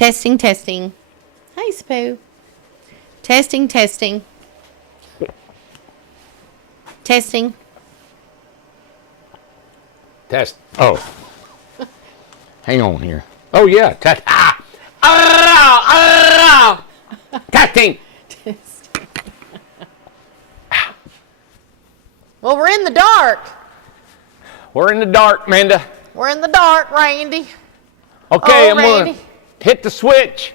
Testing, testing. Hi, Spoo. Testing, testing. Testing. Test. Oh. Hang on here. Oh, yeah. Test. Testing. Well, we're in the dark. We're in the dark, Amanda. We're in the dark, Randy. Okay, Oh, I'm going Randy. to hit the switch.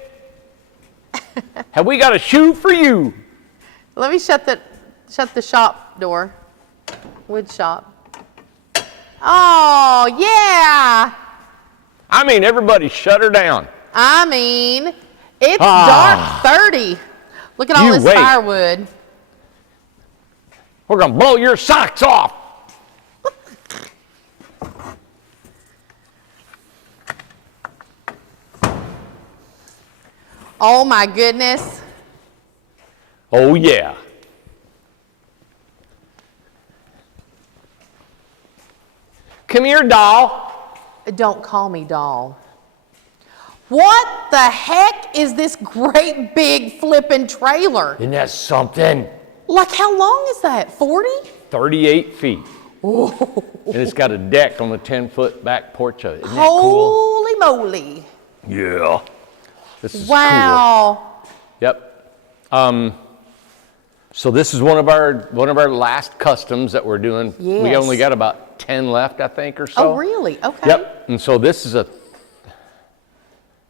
Have we got a shoe for you? Let me shut the shop door. Wood shop. Oh, yeah. I mean, everybody shut her down. I mean, it's dark 30. Look at all this firewood. We're going to blow your socks off. Oh, my goodness. Oh, yeah. Come here, doll. Don't call me doll. What the heck is this great big flippin' trailer? Isn't that something? Like, how long is that? 40? 38 feet. Oh. And it's got a deck on the 10-foot back porch of it. Isn't that cool? Holy moly. Yeah. This is Wow. cool. Yep. So this is one of our last customs that we're doing. Yes. We only got about 10 left, I think, or so. Oh, really? Okay. Yep. And so this is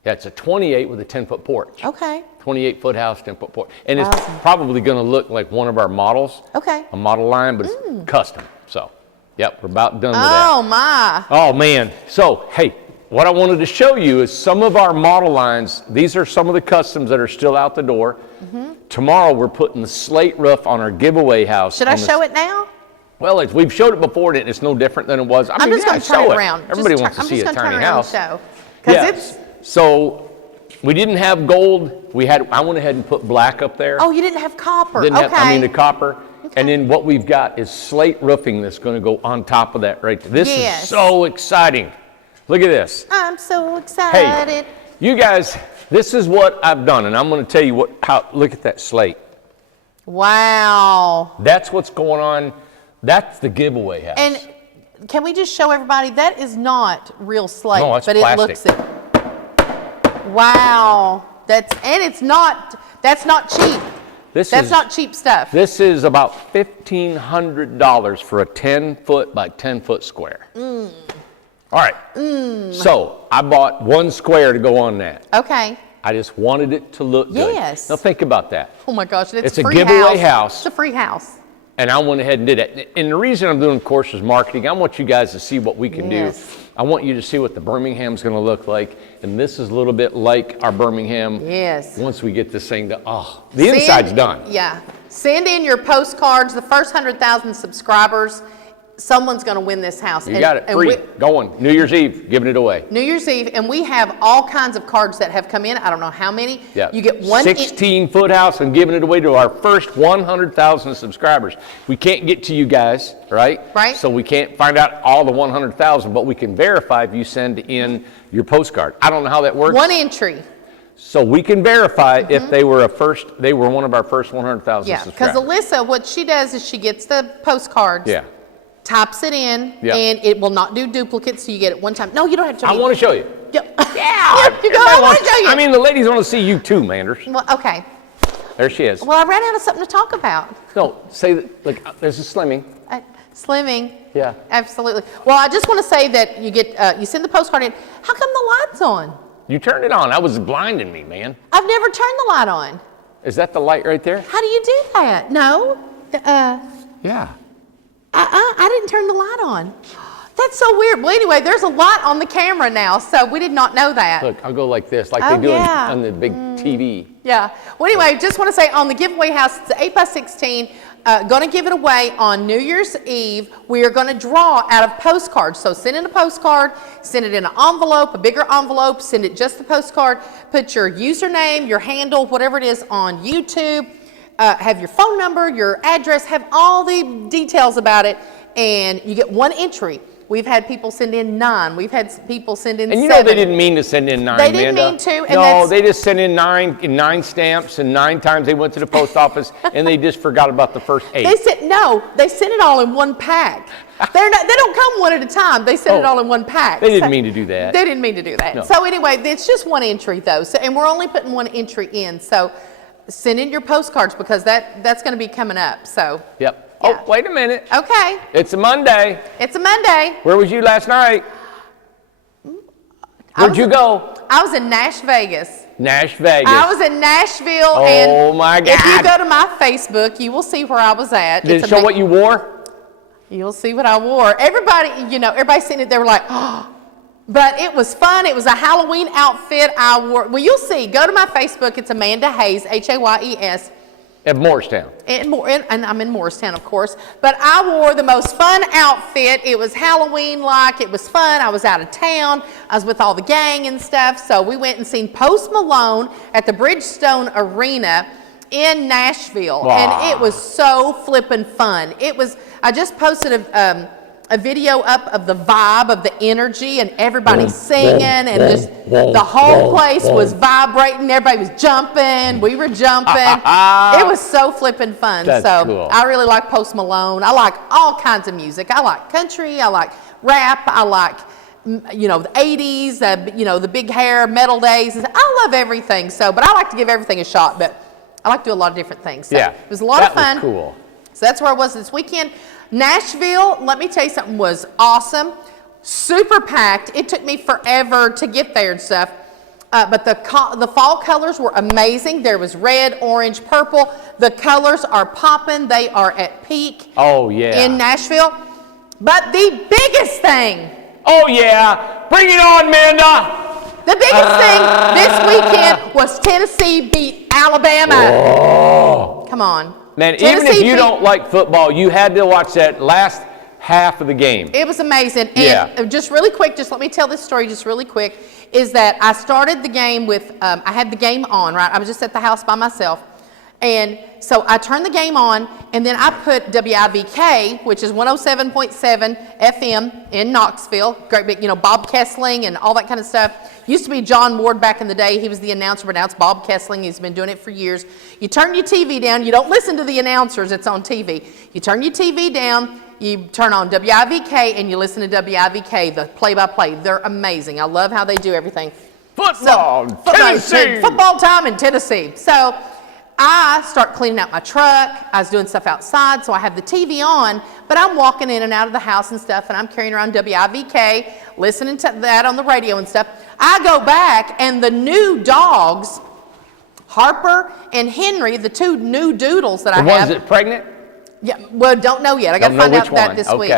it's a 28 with a 10-foot porch. Okay. 28-foot house, 10-foot porch. And it's Awesome. probably going to look like one of our models. Okay. A model line, but it's custom. So, yep, we're about done with that. Oh, my. Oh, man. So, hey, what I wanted to show you is some of our model lines. These are some of the customs that are still out the door. Tomorrow, we're putting the slate roof on our giveaway house. Should I show it now? Well, we've showed it before, and it's no different than it was. I'm just going to turn it around. Everybody wants to see a tiny house. Because So we didn't have gold. I went ahead and put black up there. Oh, you didn't have copper. Didn't Okay. have, the copper. Okay. And then what we've got is slate roofing that's going to go on top of that right there. This is so exciting. Look at this. I'm so excited. Hey, you guys, this is what I've done, and I'm going to tell you look at that slate. Wow. That's what's going on. That's the giveaway house. And can we just show everybody that is not real slate, No, that's but plastic. it looks it. Wow. That's not cheap. That's not cheap stuff. This is about $1,500 for a 10-foot by 10-foot square. All right. So I bought one square to go on that. Okay. I just wanted it to look good. Yes. Now think about that. Oh my gosh, It's a a free giveaway house. It's a free house. And I went ahead and did it. And the reason I'm doing, of course, is marketing. I want you guys to see what we can do. I want you to see what the Birmingham's going to look like. And this is a little bit like our Birmingham. Yes. Once we get this thing done. Oh, the inside's done. Yeah. Send in your postcards. The first 100,000 subscribers, someone's going to win this house. You got it free. Going. New Year's Eve, giving it away. New Year's Eve, and we have all kinds of cards that have come in. I don't know how many. Yeah. You get one. 16-foot house and giving it away to our first 100,000 subscribers. We can't get to you guys, right? Right. So we can't find out all the 100,000, but we can verify if you send in your postcard. I don't know how that works. One entry. So we can verify if they were one of our first 100,000 Yeah, because subscribers. Alyssa, what she does is she gets the postcards. Yeah. Types it in, Yeah. and it will not do duplicates, so you get it one time. No, you don't have to show I me. want to show you. Yeah. Yeah. You go, I want to show you. I mean, the ladies want to see you too, Manders. Well, okay. There she is. Well, I ran out of something to talk about. No, say that, like, there's a slimming. Slimming. Yeah. Absolutely. Well, I just want to say that you get you send the postcard in. How come the light's on? You turned it on. That was blinding me, man. I've never turned the light on. Is that the light right there? How do you do that? No. Yeah. I didn't turn the light on. That's so weird. Well, anyway, there's a light on the camera now, so we did not know that. Look, I'll go like this, like Oh, they do yeah. on the big TV. Yeah. Well, anyway, just want to say on the giveaway house, it's 8x16. Going to give it away on New Year's Eve. We are going to draw out of postcards. So send in a postcard, send it in an envelope, a bigger envelope, send it just the postcard, put your username, your handle, whatever it is on YouTube, have your phone number, your address, have all the details about it, and you get one entry. We've had people send in 9. We've had people send in 7. And you know they didn't mean to send in 9, They didn't Amanda. mean to. And No, they just sent in 9 stamps, and 9 times they went to the post office, and they just forgot about the first 8. They sent it all in one pack. They don't come one at a time. They sent it all in one pack. They didn't mean to do that. They didn't mean to do that. No. So anyway, it's just one entry though. So, and we're only putting one entry in. So send in your postcards because that's going to be coming up. So. Yep. Yeah. Oh, wait a minute. Okay. It's a Monday. It's a Monday. Where was you last night? Where'd you go? I was in Vegas. Vegas. I was in Nashville. Oh, my God. If you go to my Facebook, you will see where I was at. Did it show what you wore? You'll see what I wore. Everybody seen it. They were like, oh. But it was fun. It was a Halloween outfit I wore. Well, you'll see. Go to my Facebook. It's Amanda Hayes, Hayes. At Morristown. And I'm in Morristown, of course. But I wore the most fun outfit. It was Halloween-like. It was fun. I was out of town. I was with all the gang and stuff. So we went and seen Post Malone at the Bridgestone Arena in Nashville. Wow. And it was so flippin' fun. I just posted a video up of the vibe, of the energy, and everybody singing, and just the whole place was vibrating. Everybody was jumping. We were jumping. It was so flippin' fun. That's so cool. I really like Post Malone. I like all kinds of music. I like country. I like rap. I like the 80s. The big hair, metal days. I love everything. So, but I like to give everything a shot. But I like to do a lot of different things. So yeah, it was a lot of fun. That was cool. So that's where I was this weekend. Nashville, let me tell you something, was awesome. Super packed. It took me forever to get there and stuff. But the fall colors were amazing. There was red, orange, purple. The colors are popping. They are at peak. Oh, yeah. In Nashville. But the biggest thing. Oh, yeah. Bring it on, Amanda. The biggest thing this weekend was Tennessee beat Alabama. Oh. Come on. Man, Tennessee even if you don't like football, you had to watch that last half of the game. It was amazing. Yeah. And just really quick, just let me tell this story just really quick, is that I started the game with, I had the game on, right? I was just at the house by myself. And so I turned the game on, and then I put WIVK, which is 107.7 FM in Knoxville. Great big, Bob Kessling and all that kind of stuff. Used to be John Ward back in the day. He was the announcer, but now it's Bob Kessling. He's been doing it for years. You turn your TV down. You don't listen to the announcers. It's on TV. You turn your TV down. You turn on WIVK, and you listen to WIVK, the play-by-play. They're amazing. I love how they do everything. Tennessee. Football time in Tennessee. So I start cleaning out my truck. I was doing stuff outside, so I have the TV on, but I'm walking in and out of the house and stuff, and I'm carrying around WIVK, listening to that on the radio and stuff. I go back, and the new dogs, Harper and Henry, the 2 new doodles that I have. The ones that pregnant? Yeah, well, don't know yet. I got to find out that this week.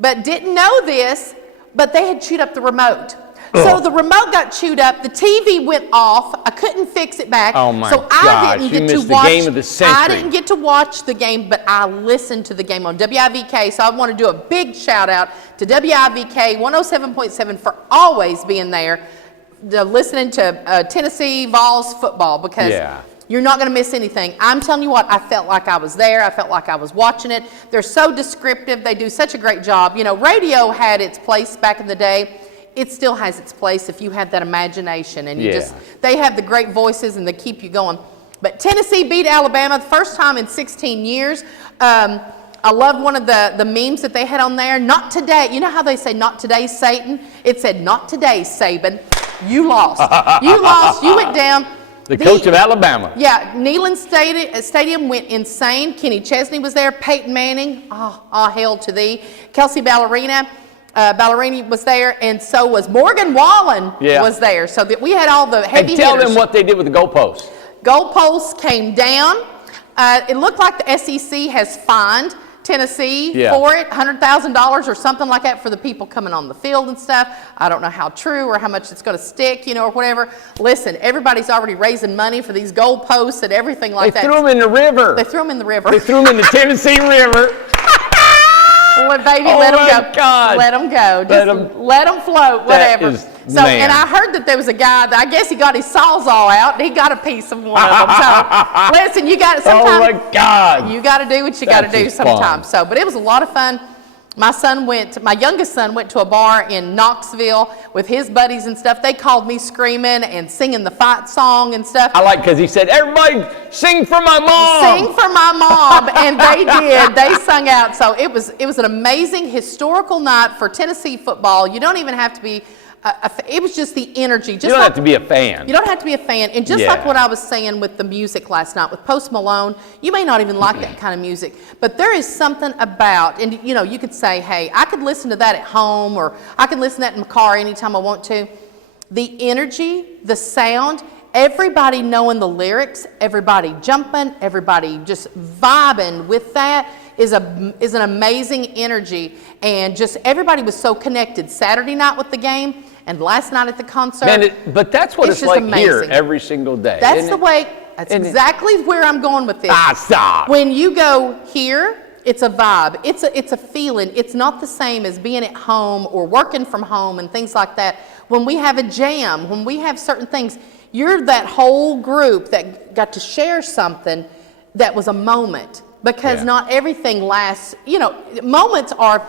But didn't know this, but they had chewed up the remote. So the remote got chewed up. The TV went off. I couldn't fix it back. Oh my gosh! I didn't get to watch the game of the century. I didn't get to watch the game, but I listened to the game on WIVK. So I want to do a big shout out to WIVK 107.7 for always being there, listening to Tennessee Vols football, because you're not going to miss anything. I'm telling you what, I felt like I was there. I felt like I was watching it. They're so descriptive. They do such a great job. Radio had its place back in the day. It still has its place if you have that imagination, and they have the great voices and they keep you going. But Tennessee beat Alabama the first time in 16 years. I love one of the memes that they had on there. Not today. You know how they say not today, Satan? It said not today, Saban. You lost. You lost. You went down. The coach of Alabama. Yeah, Neyland Stadium went insane. Kenny Chesney was there. Peyton Manning. Oh, hail to thee. Kelsey Ballerini was there, and so was Morgan Wallen was there. So that we had all the heavy hitters. And tell them what they did with the goalposts. Goalposts came down. It looked like the SEC has fined Tennessee for it, $100,000 or something like that for the people coming on the field and stuff. I don't know how true or how much it's going to stick, or whatever. Listen, everybody's already raising money for these goalposts and everything like that. They threw them in the river. They threw them in the river. They threw them in the Tennessee River. Well, baby, let them go. God. Let them go. Just let them float, whatever. And I heard that there was a guy that I guess he got his sawzall out. And he got a piece of one of them. So listen, you got to sometimes. Oh my God! You got to do what you got to do sometimes. So, but it was a lot of fun. My youngest son went to a bar in Knoxville with his buddies and stuff. They called me screaming and singing the fight song and stuff. I like because he said, everybody sing for my mom. Sing for my mom. And they did. They sung out. So it was an amazing historical night for Tennessee football. You don't even have to be, it was just the energy. Just you don't have to be a fan. You don't have to be a fan. And just like what I was saying with the music last night with Post Malone, you may not even like that kind of music, but there is something about, and you could say, hey, I could listen to that at home, or I can listen to that in my car anytime I want to. The energy, the sound, everybody knowing the lyrics, everybody jumping, everybody just vibing with that is an amazing energy. And just everybody was so connected Saturday night with the game and last night at the concert. Man, but that's what it's like amazing. Here every single day. That's the way, that's exactly where I'm going with this. Stop. When you go here, it's a vibe. It's a feeling. It's not the same as being at home or working from home and things like that. When we have a jam, when we have certain things, you're that whole group that got to share something that was a moment. Because not everything lasts, moments are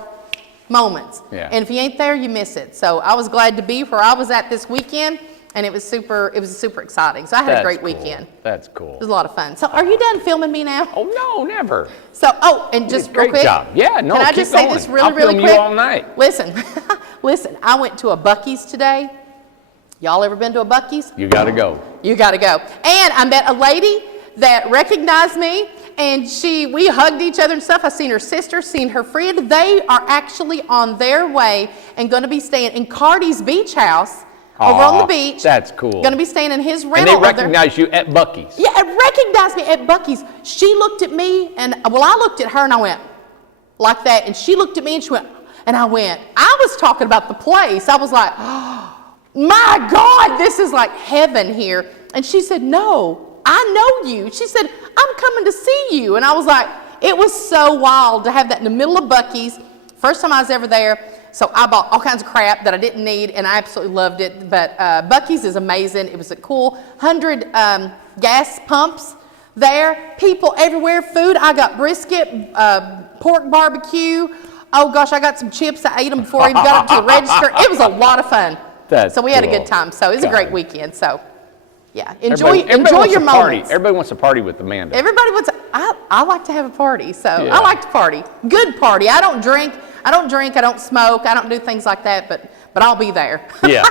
moments. Yeah. And if you ain't there, you miss it. So I was glad to be where I was at this weekend, and it was super exciting. So I had a great weekend. That's cool. It was a lot of fun. So are you done filming me now? Oh, no, never. So, and just real quick. Great job. Yeah, no, can I just say this really quick? I'll film you all night. Listen, I went to a Buc-ee's today. Y'all ever been to a Buc-ee's? You got to go. You got to go. And I met a lady that recognized me, and we hugged each other and stuff. I seen her sister, seen her friend. They are actually on their way and going to be staying in Cardi's beach house over on the beach. That's cool. Going to be staying in his rental. And they recognize you at Buc-ee's. Yeah, recognized me at Buc-ee's. She looked at me, and I looked at her, and I went like that, and she looked at me, and she went, and I went. I was talking about the place. I was like, oh, my God, this is like heaven here. And she said, no, I know you. She said, I'm coming to see you. And I was like, it was so wild to have that in the middle of Buc-ee's. First time I was ever there. So I bought all kinds of crap that I didn't need, and I absolutely loved it. But Buc-ee's is amazing. It was a cool 100 gas pumps there. People everywhere. Food. I got brisket, pork barbecue. Oh, gosh, I got some chips. I ate them before I even got up to the register. It was a lot lot of fun. So we had a good time. So it was a great weekend. So. Yeah, enjoy your moments. Everybody wants to party with Amanda. Everybody wants. I like to have a party, so I like to party. Good party. I don't drink. I don't smoke. I don't do things like that. But I'll be there. Yeah.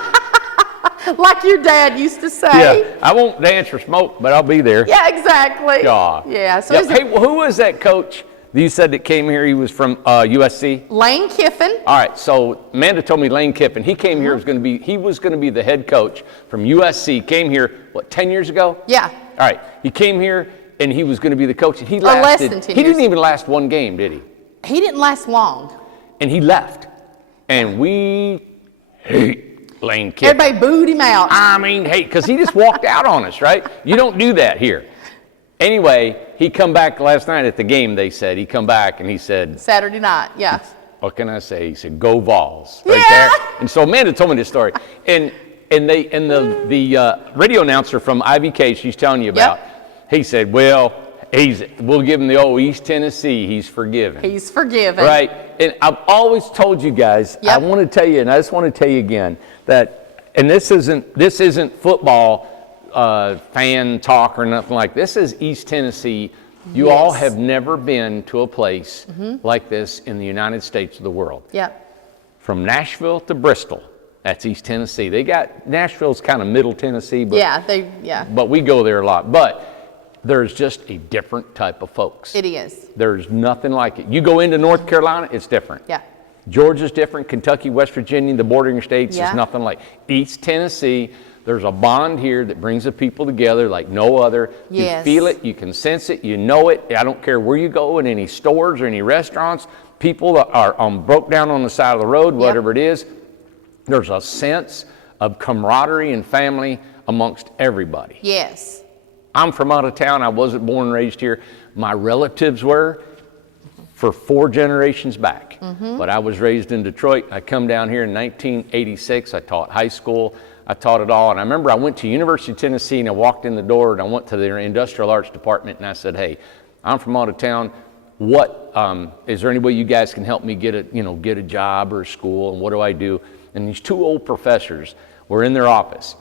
Like your dad used to say. Yeah, I won't dance or smoke, but I'll be there. Yeah, exactly. God. Yeah. So hey, who was that coach? You said that came here. He was from USC. Lane Kiffin. All right. So Amanda told me Lane Kiffin. He came here. He was going to be the head coach from USC. Came here 10 years ago? Yeah. All right. He came here and he was going to be the coach. And he lasted. Less than 10 years. He didn't even last one game, did he? He didn't last long. And he left. And we hate Lane Kiffin. Everybody booed him out. I mean, because he just walked out on us, right? You don't do that here. Anyway, he come back last night at the game, they said. He come back and he said... Saturday night, yeah. What can I say? He said, go Vols, right there. And so Amanda told me this story. And the radio announcer from IVK she's telling you about, he said, we'll give him the old East Tennessee. He's forgiven. He's forgiven. Right. And I've always told you guys, I want to tell you, and I just want to tell you again, that, and this isn't football fan talk or nothing like this. This is East Tennessee. You all have never been to a place like this in the United States of the world. Yeah. From Nashville to Bristol, that's East Tennessee. Nashville's kind of middle Tennessee, but but we go there a lot. But there's just a different type of folks. It is. There's nothing like it. You go into North Carolina, it's different. Yeah. Georgia's different. Kentucky, West Virginia, the bordering states is nothing like East Tennessee. There's a bond here that brings the people together like no other. Yes. You feel it, you can sense it, you know it. I don't care where you go, in any stores or any restaurants. People are broke down on the side of the road, whatever it is. There's a sense of camaraderie and family amongst everybody. Yes. I'm from out of town. I wasn't born and raised here. My relatives were for 4 generations back. But I was raised in Detroit. I come down here in 1986. I taught high school. I taught it all. And I remember I went to University of Tennessee and I walked in the door and I went to their industrial arts department and I said, hey, I'm from out of town. what, is there any way you guys can help me get a job or a school, and what do I do? And these two old professors were in their office,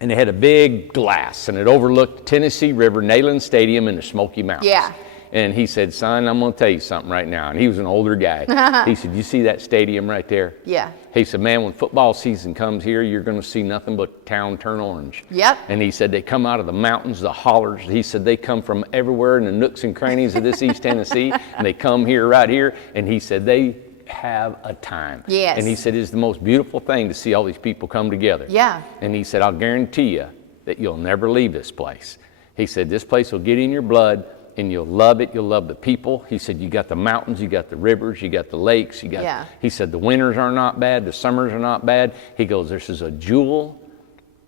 and they had a big glass, and it overlooked the Tennessee River, Neyland Stadium, and the Smoky Mountains. Yeah. And he said, son, I'm going to tell you something right now. And he was an older guy. He said, you see that stadium right there? Yeah. He said, man, when football season comes here, you're going to see nothing but town turn orange. Yep. And he said, they come out of the mountains, the hollers. He said, they come from everywhere in the nooks and crannies of this East Tennessee, and they come here, right here. And he said, they have a time. Yes. And he said, it's the most beautiful thing to see all these people come together. Yeah. And he said, I'll guarantee you that you'll never leave this place. He said, this place will get in your blood, and you'll love it. You'll love the people. He said, you got the mountains, you got the rivers, you got the lakes, you got, yeah. He said, the winters are not bad, the summers are not bad. He goes, this is a jewel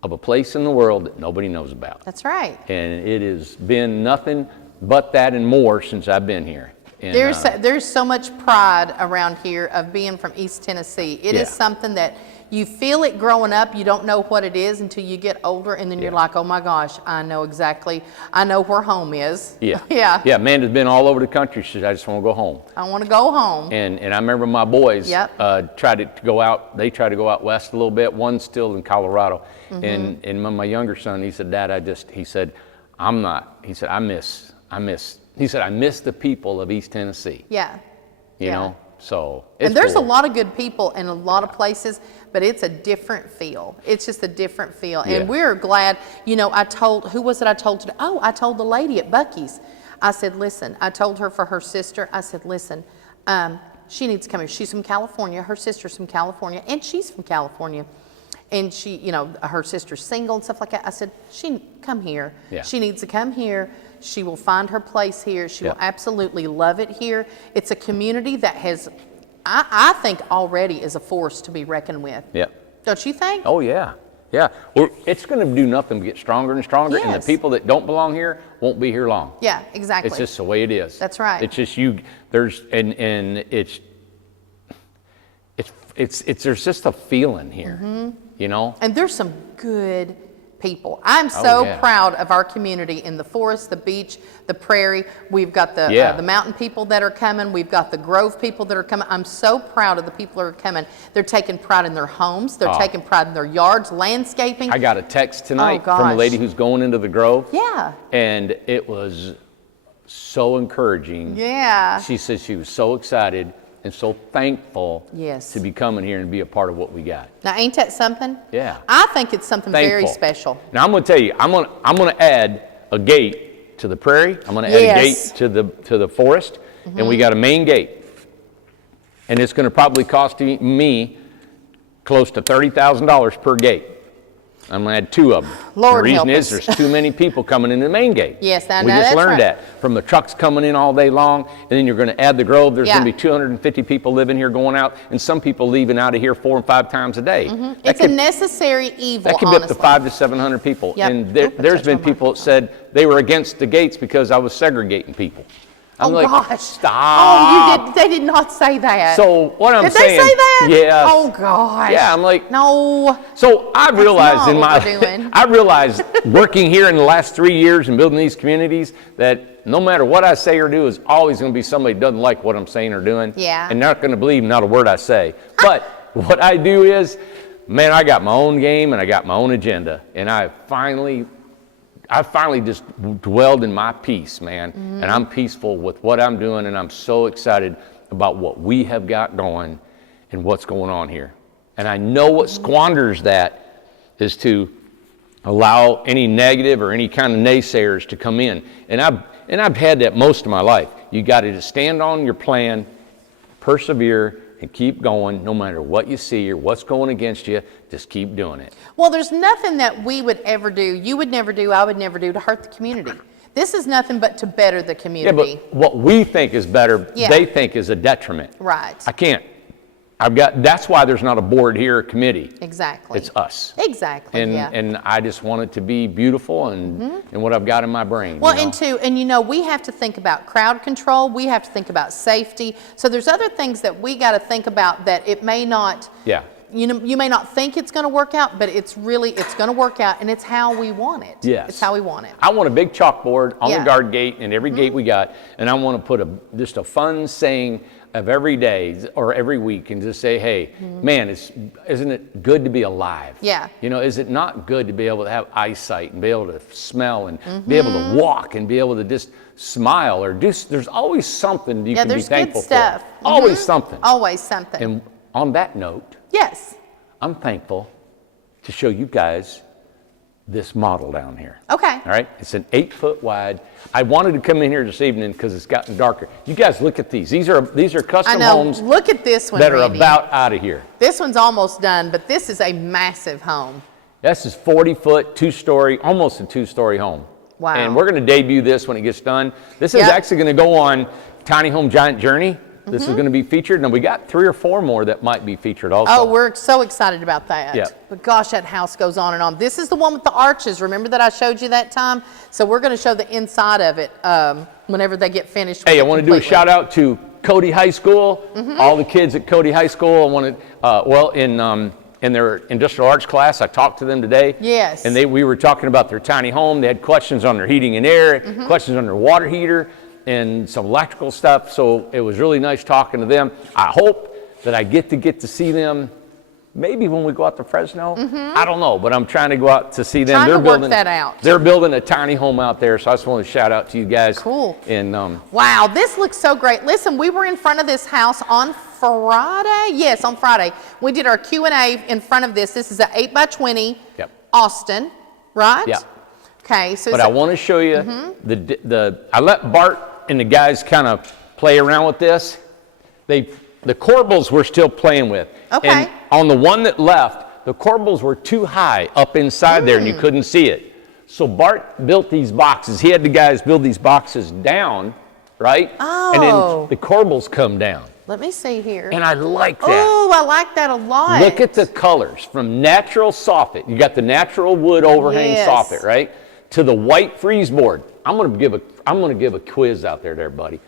of a place in the world that nobody knows about. That's right. And it has been nothing but that and more since I've been here. And, there's so much pride around here of being from East Tennessee. It is something that you feel it growing up. You don't know what it is until you get older, and then you're like, oh my gosh, I know where home is. Yeah. Yeah. Yeah, Amanda's been all over the country. She said, I just want to go home. I want to go home. And I remember my boys tried to go out. They tried to go out west a little bit. One's still in Colorado. Mm-hmm. And my younger son, he said, Dad, he said, I miss the people of East Tennessee. Yeah. You know? So and there's a lot of good people in a lot of places, but it's a different feel. It's just a different feel. Yeah. And we're glad, who was it I told today? Oh, I told the lady at Buc-ee's. I said, listen, I told her for her sister, I said, listen, she needs to come here. She's from California. Her sister's from California, and she's from California. And she, her sister's single and stuff like that. I said, come here. Yeah. She needs to come here. She will find her place here. She will absolutely love it here. It's a community that has, I think already is a force to be reckoned with. Yeah. Don't you think? Oh, yeah. Yeah. Well, it's going to do nothing but get stronger and stronger. Yes. And the people that don't belong here won't be here long. Yeah, exactly. It's just the way it is. That's right. It's just there's just a feeling here, And there's some good people. I'm so proud of our community in the forest, the beach, the prairie. We've got the mountain people that are coming. We've got the grove people that are coming. I'm so proud of the people that are coming. They're taking pride in their homes. They're taking pride in their yards, landscaping. I got a text tonight from a lady who's going into the grove. Yeah. And it was so encouraging. Yeah. She said she was so excited and so thankful to be coming here and be a part of what we got. Now, ain't that something? Yeah. I think it's something very special. Now, I'm going to tell you, I'm going to add a gate to the prairie. I'm going to add a gate to the forest, and we got a main gate. And it's going to probably cost me close to $30,000 per gate. I'm going to add two of them. Lord the reason help is us. there's too many people coming in the main gate. Yes, I know. We just that's learned right. that from the trucks coming in all day long, and then you're going to add the grove. There's going to be 250 people living here going out, and some people leaving out of here 4 and 5 times a day. It's a necessary evil, that could be up to 500 to 700 people. Yep. And there's been people that said they were against the gates because I was segregating people. I'm like, gosh. Stop. Oh, they did not say that. So what I'm saying. Did they say that? Yes. Oh, gosh. Yeah, I'm like. No. So I realized I realized working here in the last 3 years and building these communities that no matter what I say or do is always going to be somebody who doesn't like what I'm saying or doing. Yeah. And not going to believe not a word I say. But what I do is, man, I got my own game and I got my own agenda. And I finally just dwelled in my peace, man. And I'm peaceful with what I'm doing, and I'm so excited about what we have got going and what's going on here. And I know what squanders that is to allow any negative or any kind of naysayers to come in. And I've had that most of my life. You got to just stand on your plan, persevere, and keep going no matter what you see or what's going against you. Just keep doing it. Well, there's nothing that we would ever do, you would never do, I would never do to hurt the community. This is nothing but to better the community. Yeah, but what we think is better, they think is a detriment. Right. I can't. That's why there's not a board here, a committee. Exactly. It's us. Exactly, And I just want it to be beautiful and what I've got in my brain. Well, we have to think about crowd control. We have to think about safety. So there's other things that we got to think about that it may not you may not think it's going to work out, but it's going to work out, and it's how we want it. Yes. It's how we want it. I want a big chalkboard on the Yeah. guard gate and every gate we got, and I want to put just a fun saying of every day or every week, and just say, hey, man, isn't it good to be alive? Yeah. You know, is it not good to be able to have eyesight and be able to smell and be able to walk and be able to just smile or do? There's always something you can be thankful for. There's good stuff. Always something. Always something. And on that note, yes. I'm thankful to show you guys this model down here. Okay. All right, it's an 8-foot wide. I wanted to come in here this evening because it's gotten darker. You guys look at these. These are custom homes. Look at this one, that are Randy. about out of here. This one's almost done, but this is a massive home. This is 40-foot, 2-story, almost a 2-story home. Wow. And we're going to debut this when it gets done. This is Yep. actually going to go on Tiny Home Giant Journey. This is going to be featured, and we got 3 or 4 more that might be featured also. Oh, we're so excited about that. Yeah. But gosh, that house goes on and on. This is the one with the arches. Remember that I showed you that time? So we're going to show the inside of it whenever they get finished. Hey, I want to do a shout out to Cody High School. All the kids at Cody High School. I want to, in their industrial arts class, I talked to them today. Yes. And we were talking about their tiny home. They had questions on their heating and air, questions on their water heater, and some electrical stuff. So it was really nice talking to them. I hope that I get to see them maybe when we go out to Fresno. I don't know, but I'm trying to go out to see them. Trying to work that out. They're building a tiny home out there, so I just want to shout out to you guys. Cool. And wow, this looks so great. Listen, we were in front of this house on Friday. Yes, on Friday. We did our Q&A in front of this. This is an 8x20 Yep. Austin, right? Yeah. Okay, so But I want to show you I let Bart and the guys kind of play around with this. The corbels we're still playing with. Okay. And on the one that left, the corbels were too high up inside there and you couldn't see it. So Bart built these boxes. He had the guys build these boxes down, right? Oh. And then the corbels come down. let me see here. And I like that. Oh, I like that a lot. Look at the colors from natural soffit. You got the natural wood overhang Yes. soffit, right? To the white freeze board. I'm gonna give a quiz out there to everybody,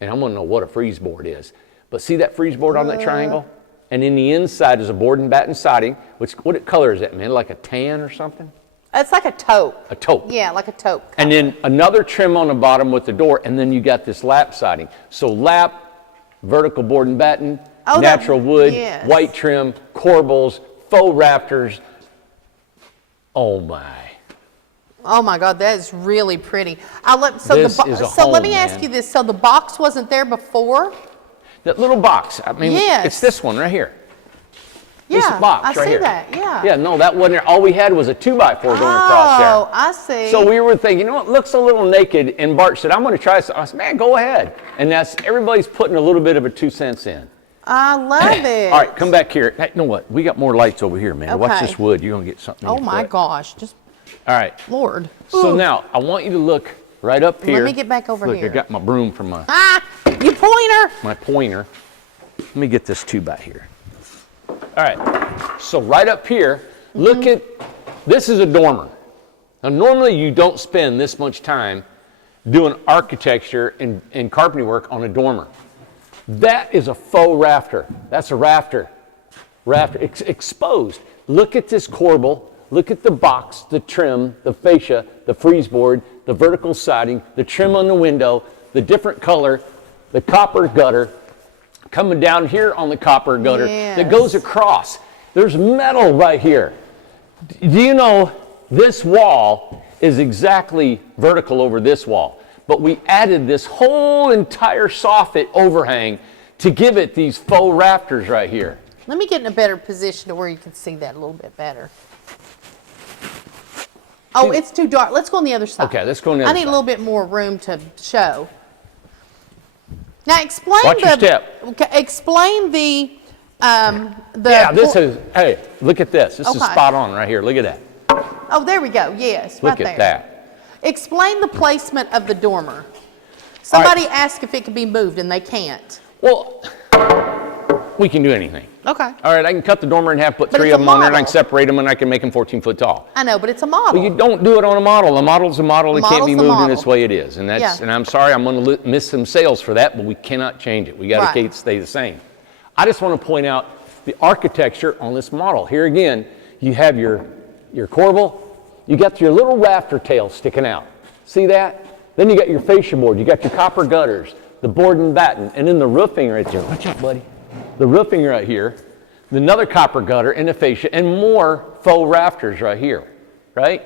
and I'm gonna know what a freeze board is. But see that freeze board on that triangle? And in the inside is a board and batten siding. What color is that, man? Like a tan or something? It's like a taupe. A taupe. Yeah, like a taupe. And then another trim on the bottom with the door, and then you got this lap siding. So lap, vertical board and batten, Oh, natural wood, yes. white trim, corbels, faux rafters. Oh my. Oh my God, that is really pretty. This is a so let me home, ask man. you this. So the box wasn't there before? That little box, I mean, Yes. it's this one right here. Yeah, This box I right see here. that. Yeah. Yeah, no, that wasn't there. All we had was a 2x4 going across there. Oh, I see. So we were thinking, you know what, looks a little naked, and Bart said, I'm going to try this. I said, man, go ahead. And everybody's putting a little bit of a 2 cents in. I love it. All right, come back here. Hey, you know what? We got more lights over here, man. Watch Okay. this wood. You're going to get something in Oh your my foot. gosh, just All right. Lord. So Ooh. now, I want you to look right up here. me get back over look, here. I got my broom from You pointer. my pointer. Let me get this 2x here. All right. So right up here, look at, this is a dormer. Now normally you don't spend this much time doing architecture and carpentry work on a dormer. That is a faux rafter. That's a rafter. Exposed. Look at this corbel. Look at the box, the trim, the fascia, the freeze board, the vertical siding, the trim on the window, the different color, the copper gutter, coming down here on the copper gutter that goes across. There's metal right here. Do you know this wall is exactly vertical over this wall? But we added this whole entire soffit overhang to give it these faux rafters right here. Let me get in a better position to where you can see that a little bit better. Oh, it's too dark. Let's go on the other side. Okay, let's go on the other I need side. a little bit more room to show. Now explain Watch your step. Okay, explain the Yeah, this is, hey, look at this. This is Okay. spot on right here. Look at that. Oh, there we go. Yes, Look right at there. that. Explain the placement of the dormer. Somebody asked if it could be moved and they can't. Well, we can do anything. Okay. All right, I can cut the dormer in half, put But 3 it's of a them on there, and I can model. separate them, and I can make them 14 foot tall. I know, but it's a model. But you don't do it on a model. A model's a model. It can't be model's a moved in model. this way it is. And that's, Yeah. and I'm sorry, I'm going to miss some sales for that, but we cannot change it. We got to Right. stay the same. I just want to point out the architecture on this model. Here again, you have your corbel, you got your little rafter tail sticking out. See that? Then you got your fascia board, you got your copper gutters, the board and batten, and then the roofing right there. Watch out, buddy. The roofing right here, another copper gutter and a fascia, and more faux rafters right here, right?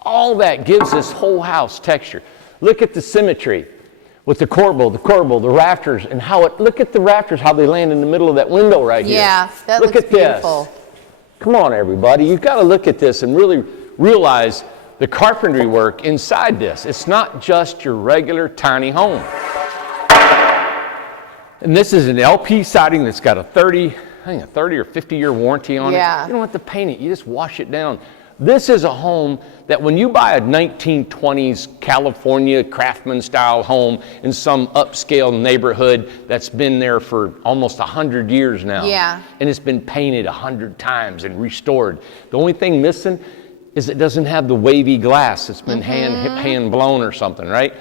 All that gives this whole house texture. Look at the symmetry with the corbel, the rafters, and how it, look at the rafters, how they land in the middle of that window right here. Yeah, that look looks at beautiful. This. Come on, everybody. You've got to look at this and really realize the carpentry work inside this. It's not just your regular tiny home. And this is an LP siding that's got a 30 or 50-year warranty on it. You don't have to paint it. You just wash it down. This is a home that when you buy a 1920s California craftsman style home in some upscale neighborhood that's been there for almost 100 years now. And it's been painted 100 times and restored. The only thing missing is it doesn't have the wavy glass. It's been hand blown or something, right?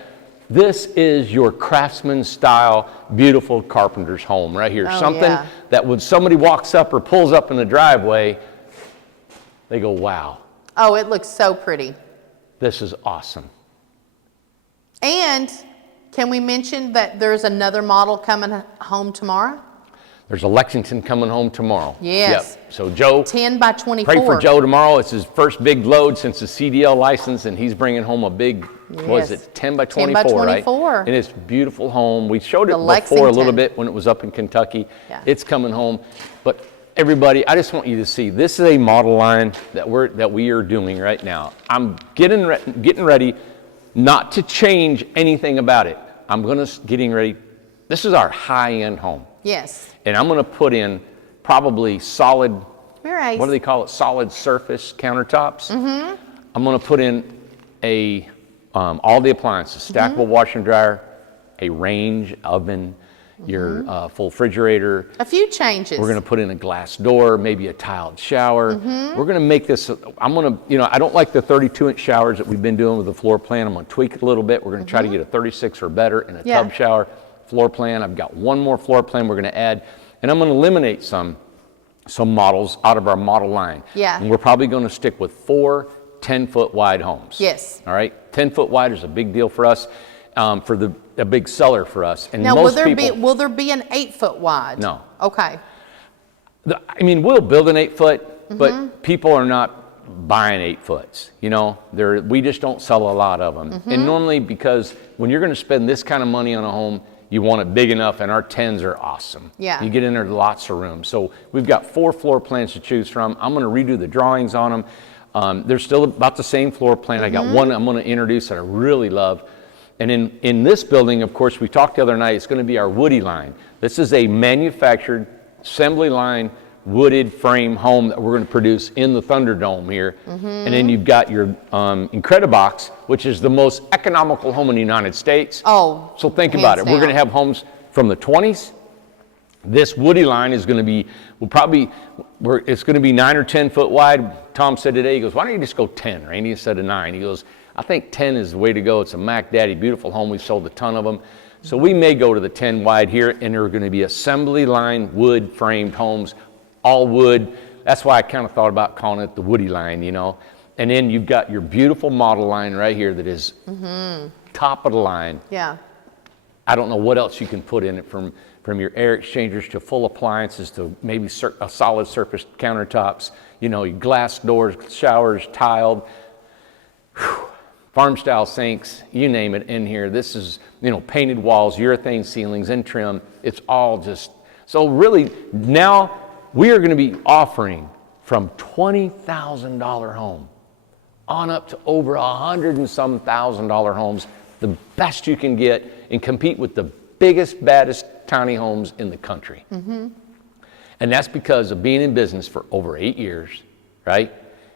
This is your craftsman style, beautiful carpenter's home right here. Something that when somebody walks up or pulls up in the driveway, they go, wow. Oh, it looks so pretty. This is awesome. And can we mention that there's another model coming home tomorrow? There's a Lexington coming home tomorrow. Yes. Yep. So Joe, 10 by 24. Pray for Joe tomorrow. It's his first big load since the CDL license, and he's bringing home a big, what is it, 10 by 24, 10 by 24. right? And it's a beautiful home. We showed it before Lexington. a little bit when it was up in Kentucky. Yeah. It's coming home. But everybody, I just want you to see, this is a model line that we are doing right now. I'm getting ready not to change anything about it. Getting ready. This is our high-end home. Yes. And I'm going to put in probably solid, Right. what do they call it? Solid surface countertops. I'm going to put in all the appliances, stackable washer and dryer, a range oven, your full refrigerator. A few changes. We're going to put in a glass door, maybe a tiled shower. We're going to make this, I don't like the 32-inch showers that we've been doing with the floor plan. I'm going to tweak it a little bit. We're going to try to get a 36 or better and a tub shower floor plan. I've got one more floor plan we're going to add, and I'm going to eliminate some models out of our model line. And we're probably going to stick with 4 10-foot wide homes. Yes. All right. 10-foot wide is a big deal for us, a big seller for us. And now, most will there be an 8-foot wide? No. Okay. We'll build an 8-foot, but people are not buying 8-foots. We just don't sell a lot of them. And normally, because when you're going to spend this kind of money on a home, you want it big enough, and our 10s are awesome. You get in there, lots of room. So we've got 4 floor plans to choose from. I'm going to redo the drawings on them. They're still about the same floor plan. I got one I'm going to introduce that I really love. And in this building, of course, we talked the other night, it's going to be our Woody line. This is a manufactured assembly line wooded frame home that we're going to produce in the Thunderdome here. And then you've got your Incredibox, which is the most economical home in the United States. Oh, so think about it. We're going to have homes from the 20s. This Woody line is going to be, it's going to be 9 or 10 foot wide. Tom said today, he goes, why don't you just go 10, Randy, instead of 9? He goes, I think 10 is the way to go. It's a Mac Daddy, beautiful home. We've sold a ton of them. So we may go to the 10 wide here, and they're going to be assembly line wood framed homes, all wood. That's why I kind of thought about calling it the Woody line, And then you've got your beautiful model line right here that is top of the line. I don't know what else you can put in it, from your air exchangers to full appliances to maybe a solid surface countertops, your glass doors, showers, tiled, farm style sinks, you name it in here. This is, painted walls, urethane ceilings and trim. It's all just, so really now we are going to be offering from $20,000 home on up to over $100 and some thousand homes, the best you can get, and compete with the biggest, baddest tiny homes in the country. And that's because of being in business for over 8 years, right?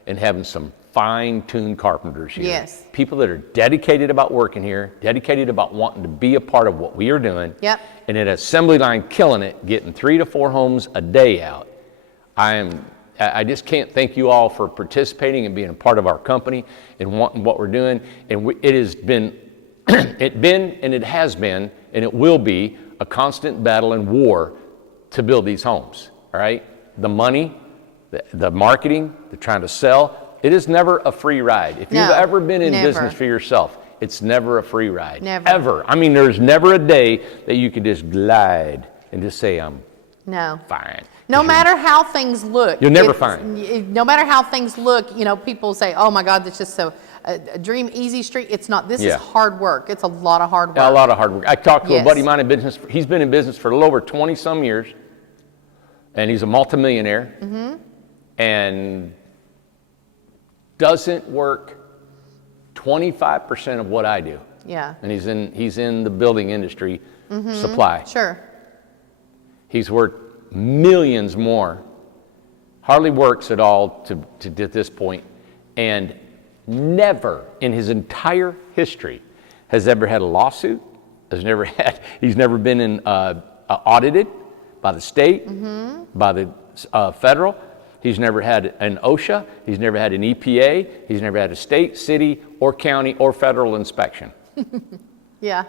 And having some fine-tuned carpenters here. People that are dedicated about working here, dedicated about wanting to be a part of what we are doing. And an assembly line killing it, getting 3 to 4 homes a day out. I just can't thank you all for participating and being a part of our company and wanting what we're doing. And it has been, it has been, and it will be a constant battle and war to build these homes, all right? the money, the marketing, the trying to sell, it is never a free ride. If you've ever been in business for yourself, it's never a free ride. Never. Ever. I mean, there's never a day that you could just glide and just say, I'm fine. No matter how things look. You'll never find. No matter how things look, you know, people say, oh my God, that's just a dream easy street. It's not. This is hard work. It's a lot of hard work. Yeah, a lot of hard work. I talked to a buddy of mine in business. He's been in business for a little over 20 some years, and he's a multimillionaire, and doesn't work 25% of what I do. Yeah. And he's in the building industry, supply. Sure. He's worth millions more, hardly works at all to this point, and never in his entire history has ever had a lawsuit, he's never been audited by the state, by the federal. He's never had an OSHA, he's never had an EPA, he's never had a state, city, or county, or federal inspection. Yeah.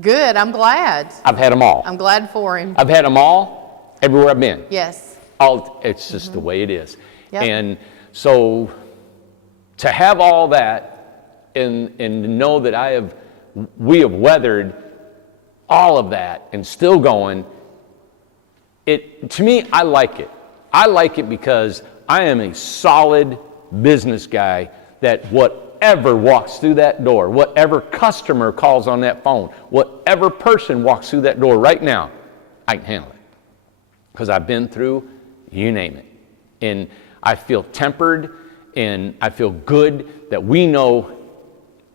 Good, I'm glad. I've had them all. I'm glad for him. I've had them all everywhere I've been. Yes. It's just the way it is. Yep. And so to have all that and know that we have weathered all of that and still going, to me, I like it. I like it because I am a solid business guy that whatever walks through that door, whatever customer calls on that phone, whatever person walks through that door right now, I can handle it. Because I've been through, you name it. And I feel tempered and I feel good that we know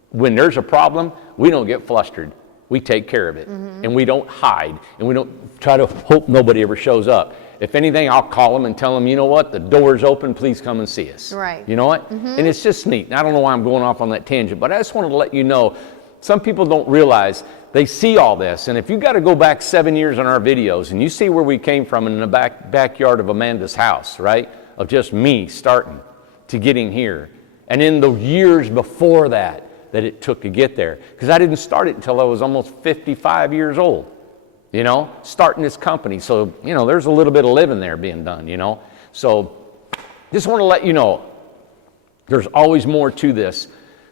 when there's a problem, we don't get flustered. We take care of it. And we don't hide. And we don't try to hope nobody ever shows up. If anything, I'll call them and tell them, you know what, the door's open, please come and see us. Right. You know what? And it's just neat. And I don't know why I'm going off on that tangent, but I just wanted to let you know, some people don't realize, they see all this. And if you got to go back 7 years on our videos and you see where we came from in the backyard of Amanda's house, right? Of just me starting to getting here. And in the years before that it took to get there. Because I didn't start it until I was almost 55 years old. You know, starting this company. So, you know, there's a little bit of living there being done, you know. So, just want to let you know, there's always more to this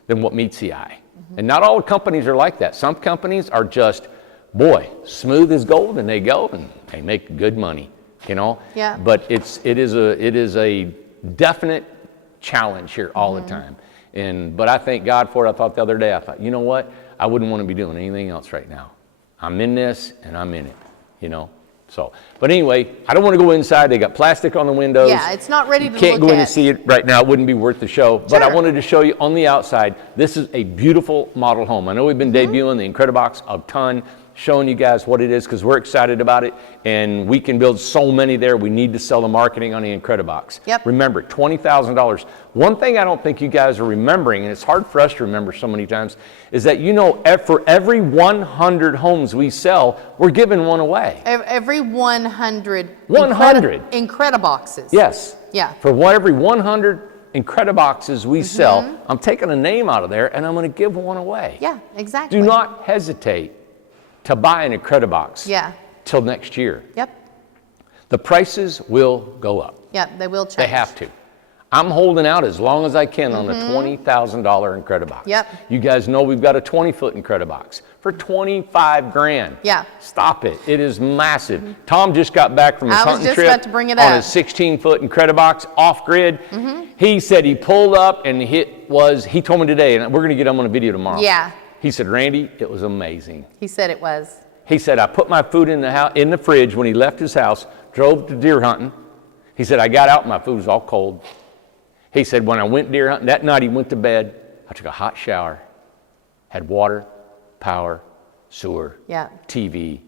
than what meets the eye. And not all companies are like that. Some companies are just, boy, smooth as gold, and they go and they make good money, you know. Yeah. But it is a definite challenge here all the time. But I thank God for it. I thought the other day, you know what? I wouldn't want to be doing anything else right now. I'm in this, and I'm in it, you know. So, but anyway, I don't want to go inside. They got plastic on the windows. Yeah, it's not ready to look at. You can't go in and see it right now. It wouldn't be worth the show. Sure. But I wanted to show you on the outside, this is a beautiful model home. I know we've been debuting the Incredibox a ton, showing you guys what it is because we're excited about it. And we can build so many there. We need to sell the marketing on the Incredibox. Yep. Remember, $20,000. One thing I don't think you guys are remembering, and it's hard for us to remember so many times, is that, you know, for every 100 homes we sell, we're giving one away. Every 100. 100. Incrediboxes. Yes. Yeah. For every 100 Incrediboxes we sell, I'm taking a name out of there and I'm going to give one away. Yeah, exactly. Do not hesitate to buy an Incredibox till next year. Yep. The prices will go up. Yeah, they will change. They have to. I'm holding out as long as I can on a $20,000 Incredibox. Yep. You guys know we've got a 20-foot Incredibox for 25 grand. Yeah. Stop it. It is massive. Tom just got back from his hunting trip about to bring it on up. his 16-foot Incredibox off-grid. He said he pulled up and he told me today, and we're going to get him on a video tomorrow. Yeah. He said, Randy, it was amazing. He said it was. He said, I put my food in the fridge when he left his house, drove to deer hunting. He said, I got out and my food was all cold. He said, when I went deer hunting, that night he went to bed, I took a hot shower, had water, power, sewer, TV,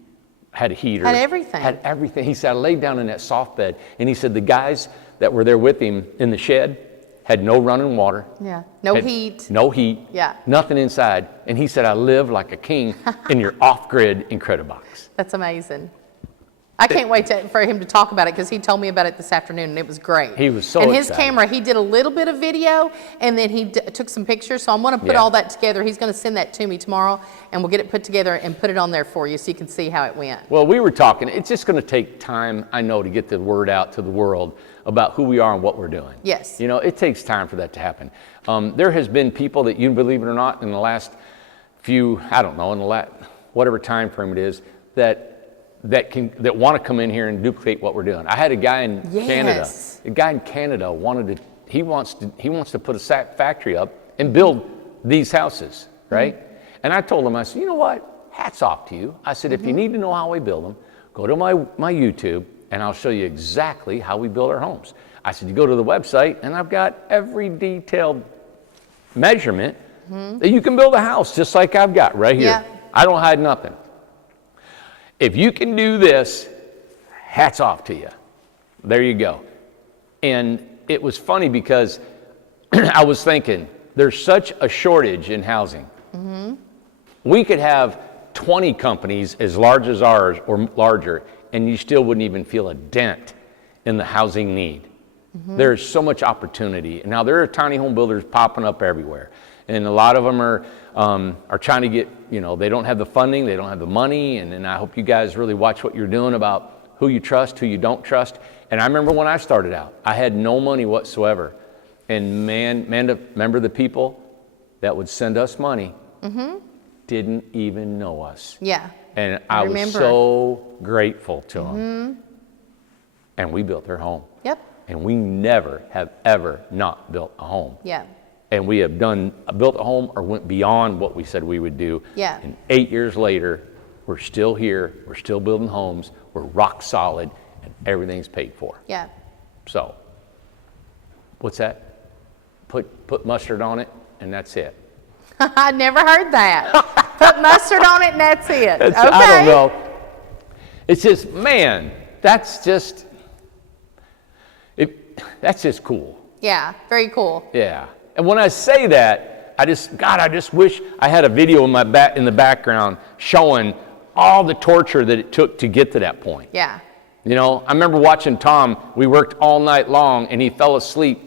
had a heater. Had everything. Had everything. He said, I laid down in that soft bed, and he said the guys that were there with him in the shed had no running water. Yeah. No heat. No heat. Yeah. Nothing inside. And he said, I live like a king in your off-grid Incredibox. That's amazing. I can't wait for him to talk about it because he told me about it this afternoon and it was great. He was so And his excited. camera, he did a little bit of video and then he took some pictures. So I'm going to put all that together. He's going to send that to me tomorrow and we'll get it put together and put it on there for you so you can see how it went. Well, we were talking, it's just going to take time, I know, to get the word out to the world about who we are and what we're doing. Yes. You know, it takes time for that to happen. There has been people that, you believe it or not, in the last few, I don't know, in the last, whatever time frame it is, that want to come in here and duplicate what we're doing. I had a guy in Canada. A guy in Canada he wants to put a factory up and build these houses, right? And I told him, I said, you know what? Hats off to you. I said, if you need to know how we build them, go to my YouTube and I'll show you exactly how we build our homes. I said, you go to the website and I've got every detailed measurement that you can build a house just like I've got right here. Yeah. I don't hide nothing. If you can do this, hats off to you. There you go. And it was funny because I was thinking, there's such a shortage in housing. We could have 20 companies as large as ours or larger, and you still wouldn't even feel a dent in the housing need. There's so much opportunity. Now, there are tiny home builders popping up everywhere. And a lot of them are trying to get, you know, they don't have the funding, they don't have the money, and I hope you guys really watch what you're doing about who you trust, who you don't trust. And I remember when I started out, I had no money whatsoever. And remember the people that would send us money didn't even know us. Yeah. And I was so grateful to them. And we built their home. Yep. And we never have ever not built a home. Yeah. And we have built a home or went beyond what we said we would do. Yeah. And 8 years later, we're still here. We're still building homes. We're rock solid, and everything's paid for. Yeah. So, what's that? Put mustard on it, and that's it. I never heard that. Put mustard on it, and that's it. Okay. I don't know. It's just, man, that's just cool. Yeah. Very cool. Yeah. And when I say that, I just wish I had a video in the background showing all the torture that it took to get to that point. Yeah. You know, I remember watching Tom. We worked all night long, and he fell asleep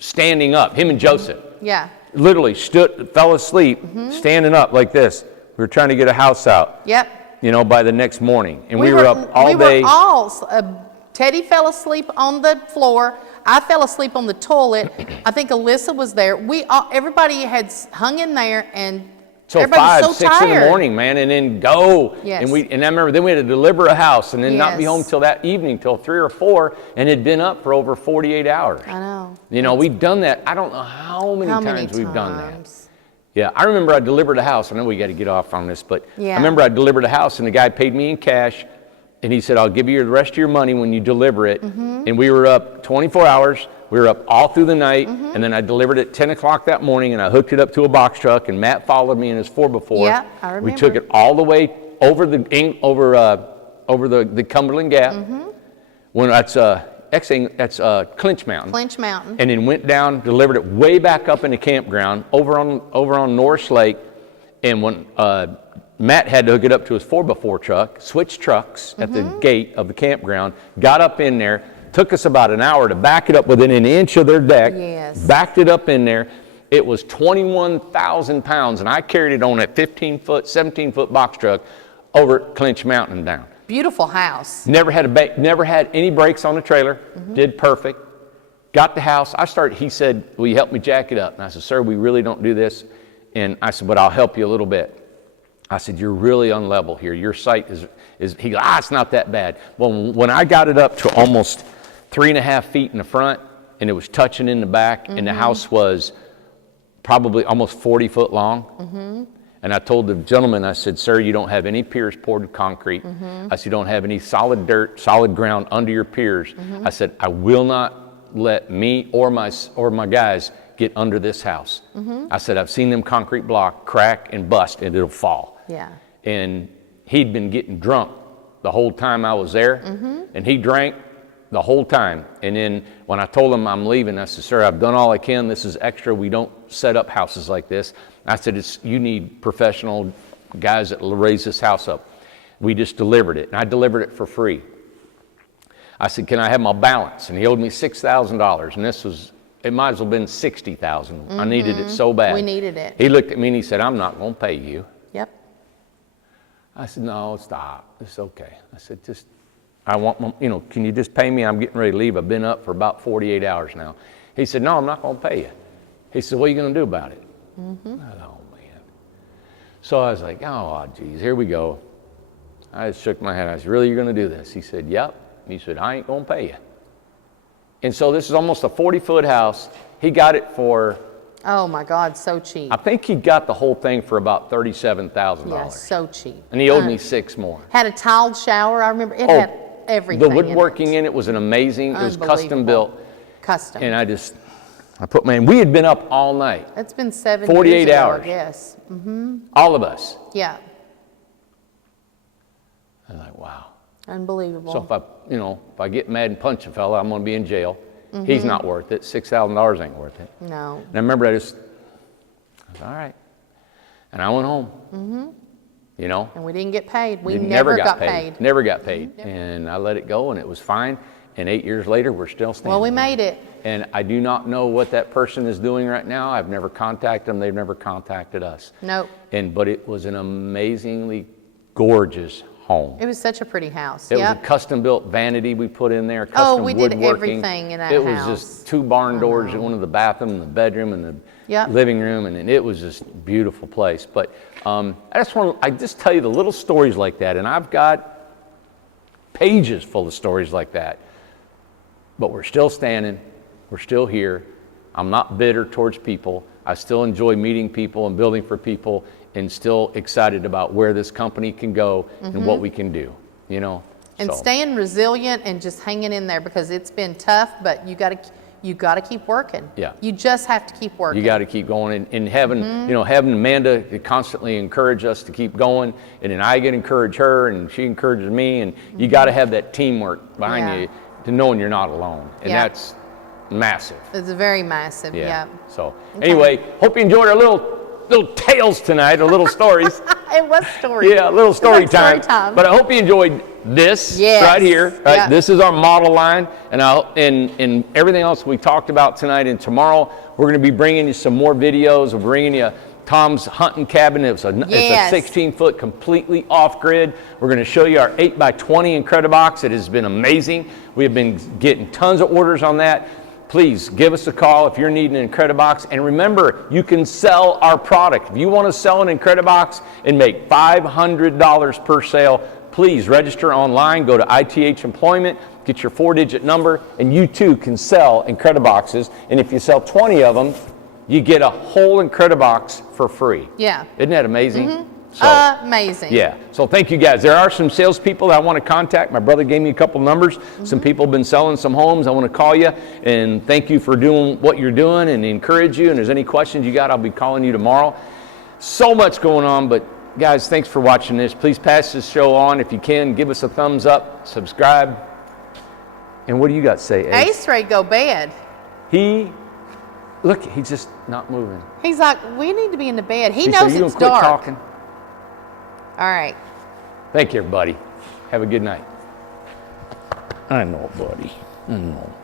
standing up. Him and Joseph. Yeah. Literally fell asleep standing up like this. We were trying to get a house out. Yep. You know, by the next morning, and we were up all day. Teddy fell asleep on the floor. I fell asleep on the toilet. I think Alyssa was there. Everybody had hung in there, and So everybody 5, was so 6 tired. in the morning, man, and then go. Yes. And I remember then we had to deliver a house and then not be Yes. home till that evening, till 3 or 4, and it'd been up for over 48 hours. I know. You know, we've done that. I don't know how many times we've done that. times? Yeah, I remember I delivered a house. I know we got to get off on this, but Yeah. I remember I delivered a house, and the guy paid me in cash, and he said, I'll give you the rest of your money when you deliver it. And we were up 24 hours. We were up all through the night, and then I delivered it at 10 o'clock that morning, and I hooked it up to a box truck, and Matt followed me in his 4x4. Yeah, I remember. We took it all the way over the Cumberland Gap. When that's Clinch Mountain. Clinch Mountain. And then went down, delivered it way back up in the campground over on Norris Lake. And when Matt had to hook it up to his 4x4 truck, switched trucks at the gate of the campground, got up in there. Took us about an hour to back it up within an inch of their deck. Yes. Backed it up in there. It was 21,000 pounds, and I carried it on that 15-foot, 17-foot box truck over Clinch Mountain and down. Beautiful house. Never had any brakes on the trailer. Did perfect. Got the house. He said, will you help me jack it up? And I said, sir, we really don't do this. And I said, but I'll help you a little bit. I said, you're really unlevel here. Your site is he goes, it's not that bad. Well, when I got it up to almost 3.5 feet in the front, and it was touching in the back, and the house was probably almost 40 foot long. And I told the gentleman, I said, sir, you don't have any piers poured with concrete. I said, you don't have any solid dirt, solid ground under your piers. I said, I will not let me or my guys get under this house. I said, I've seen them concrete block crack and bust, and it'll fall. Yeah. And he'd been getting drunk the whole time I was there, and he drank the whole time. And then when I told him I'm leaving, I said, sir, I've done all I can. This is extra. We don't set up houses like this. I said, you need professional guys that will raise this house up. We just delivered it, and I delivered it for free. I said, can I have my balance? And he owed me $6,000, and this was, it might as well have been $60,000. I needed it so bad. We needed it. He looked at me and he said, I'm not going to pay you. Yep. I said, no, stop. It's okay. I said, just, I want my, you know, can you just pay me? I'm getting ready to leave. I've been up for about 48 hours now. He said, no, I'm not going to pay you. He said, what are you going to do about it? I said, oh, man. So I was like, oh, geez, here we go. I just shook my head. I said, really, you're going to do this? He said, yep. He said, I ain't going to pay you. And so this is almost a 40-foot house. He got it for, Oh my God, so cheap. I think he got the whole thing for about $37,000. Yeah, so cheap. And he owed me 6 more. Had a tiled shower, I remember. It had everything. The woodworking in it was an amazing, it was custom built. Custom. And I put my, we had been up all night. It's been 7 48 years ago, hours. I guess. All of us. Yeah. I was like, wow. Unbelievable. So if I get mad and punch a fella, I'm going to be in jail. He's not worth it. $6,000 ain't worth it. No. And I remember I was all right. And I went home. You know. And we didn't get paid. We never got paid. Never got paid. And I let it go, and it was fine. And 8 years later, we're still standing. Well, we made it. And I do not know what that person is doing right now. I've never contacted them. They've never contacted us. Nope. But it was an amazingly gorgeous home. It was such a pretty house. It was a custom-built vanity we put in there, custom Oh, we did woodworking. everything in that It house. was just 2 barn doors, one in the bathroom, the bedroom, and the living room, and it was just a beautiful place. But I just tell you the little stories like that, and I've got pages full of stories like that. But we're still standing. We're still here. I'm not bitter towards people. I still enjoy meeting people and building for people, and still excited about where this company can go and what we can do, you know. And staying resilient and just hanging in there, because it's been tough, but you got to keep working. Yeah. You just have to keep working. You got to keep going, and having Amanda constantly encourage us to keep going, and then I get encourage her, and she encourages me, and you got to have that teamwork behind you to knowing you're not alone, and that's massive. It's very massive. Yeah. So anyway, hope you enjoyed our little tales tonight, or little stories. It was story. Yeah, a little story time. But I hope you enjoyed this right here. Right? Yep. This is our model line, and everything else we talked about tonight. And tomorrow we're going to be bringing you some more videos. We're bringing you Tom's hunting cabin. It's a 16-foot, completely off-grid. We're going to show you our 8x20 Incredibox. It has been amazing. We have been getting tons of orders on that. Please give us a call if you're needing an Incredibox. And remember, you can sell our product. If you want to sell an Incredibox and make $500 per sale, please register online. Go to ITH Employment, get your 4-digit number, and you too can sell Incrediboxes. And if you sell 20 of them, you get a whole Incredibox for free. Yeah. Isn't that amazing? So, amazing. Yeah. So thank you guys. There are some salespeople that I want to contact. My brother gave me a couple numbers. Some people have been selling some homes. I want to call you and thank you for doing what you're doing and encourage you. And if there's any questions you got, I'll be calling you tomorrow. So much going on, but guys, thanks for watching this. Please pass this show on. If you can, give us a thumbs up, subscribe. And what do you got to say, Ace? Ace ready to go bed. Look, he's just not moving. He's like, we need to be in the bed. He knows it's quit dark. Talking? All right. Thank you, everybody. Have a good night. I know, buddy. I know.